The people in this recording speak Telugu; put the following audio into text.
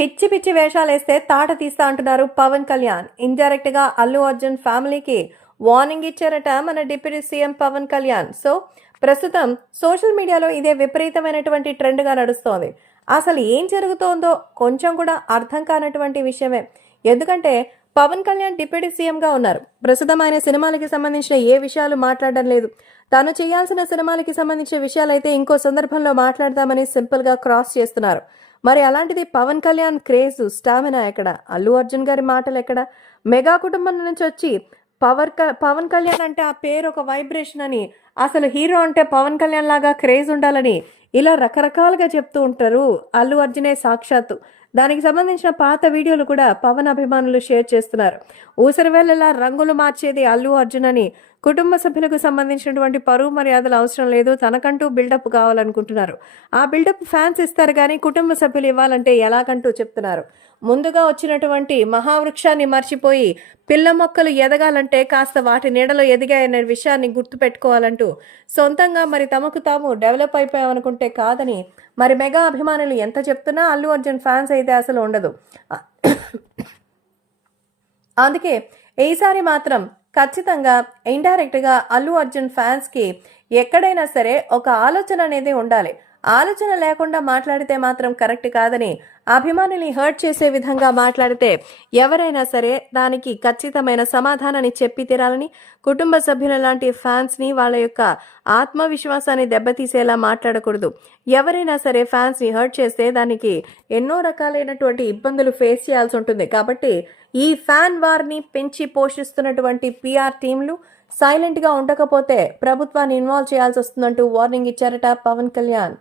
పిచ్చి పిచ్చి వేషాలు వేస్తే తాట తీస్తా అంటున్నారు పవన్ కళ్యాణ్. ఇండైరెక్ట్గా అల్లు అర్జున్ ఫ్యామిలీకి వార్నింగ్ ఇచ్చారట మన deputy CM Pawan Kalyan. So ప్రస్తుతం సోషల్ మీడియాలో ఇదే విపరీతమైనటువంటి ట్రెండ్గా నడుస్తోంది. అసలు ఏం జరుగుతోందో కొంచెం కూడా అర్థం కానటువంటి విషయమే. ఎందుకంటే పవన్ కళ్యాణ్ డిప్యూటీ సీఎంగా ఉన్నారు. ప్రస్తుతం ఆయన సినిమాలకి సంబంధించిన ఏ విషయాలు మాట్లాడడం లేదు. తాను చేయాల్సిన సినిమాలకి సంబంధించిన విషయాలైతే ఇంకో సందర్భంలో మాట్లాడదామని సింపుల్గా క్రాస్ చేస్తున్నారు. మరి అలాంటిది పవన్ కళ్యాణ్ క్రేజ్ స్టామినా ఎక్కడ? అల్లు అర్జున్ గారి మాటలు ఎక్కడ? మెగా కుటుంబం నుంచి వచ్చి పవర్ క- పవన్ కళ్యాణ్ అంటే ఆ పేరు ఒక వైబ్రేషన్ అని అసలు హీరో అంటే పవన్ కళ్యాణ్ లాగా క్రేజ్ ఉండాలని ఇలా రకరకాలుగా చెప్తూ ఉంటారు అల్లు అర్జునే సాక్షాత్తు. దానికి సంబంధించిన పాత వీడియోలు కూడా పవన్ అభిమానులు షేర్ చేస్తున్నారు. ఊసరివేళలా రంగులు మార్చేది అల్లు అర్జున్ అని కుటుంబ సభ్యులకు సంబంధించినటువంటి పరువు మర్యాదలు అవసరం లేదు. తనకంటూ బిల్డప్ కావాలనుకుంటున్నారు. ఆ బిల్డప్ ఫ్యాన్స్ ఇస్తారు కానీ కుటుంబ సభ్యులు ఇవ్వాలంటే ఎలాగంటూ చెప్తున్నారు. ముందుగా వచ్చినటువంటి మహావృక్షాన్ని మర్చిపోయి పిల్ల మొక్కలు ఎదగాలంటే కాస్త వాటి నీడలో ఎదిగాయనే విషయాన్ని గుర్తుపెట్టుకోవాలంటూ సొంతంగా మరి తమకు తాము డెవలప్ అయిపోయామనుకుంటే కాదని మరి మెగా అభిమానులు ఎంత చెప్తున్నా అల్లు అర్జున్ ఫ్యాన్స్ అయితే అసలు ఉండదు. అందుకే ఈసారి మాత్రం ఖచ్చితంగా ఇండైరెక్ట్గా అల్లు అర్జున్ ఫ్యాన్స్కి ఎక్కడైనా సరే ఒక ఆలోచన అనేది ఉండాలి. ఆలోచన లేకుండా మాట్లాడితే మాత్రం కరెక్ట్ కాదని అభిమానుల్ని హర్ట్ చేసే విధంగా మాట్లాడితే ఎవరైనా సరే దానికి ఖచ్చితమైన సమాధానాన్ని చెప్పి తీరాలని కుటుంబ సభ్యుల లాంటి ఫ్యాన్స్ని వాళ్ళ యొక్క ఆత్మవిశ్వాసాన్ని దెబ్బతీసేలా మాట్లాడకూడదు. ఎవరైనా సరే ఫ్యాన్స్ని హర్ట్ చేస్తే దానికి ఎన్నో రకాలైనటువంటి ఇబ్బందులు ఫేస్ చేయాల్సి ఉంటుంది. కాబట్టి ఈ ఫ్యాన్ వార్ని పెంచి పోషిస్తున్నటువంటి పీఆర్ టీంలు సైలెంట్గా ఉండకపోతే ప్రభుత్వాన్ని ఇన్వాల్వ్ చేయాల్సి వస్తుందంటూ వార్నింగ్ ఇచ్చారట పవన్ కళ్యాణ్.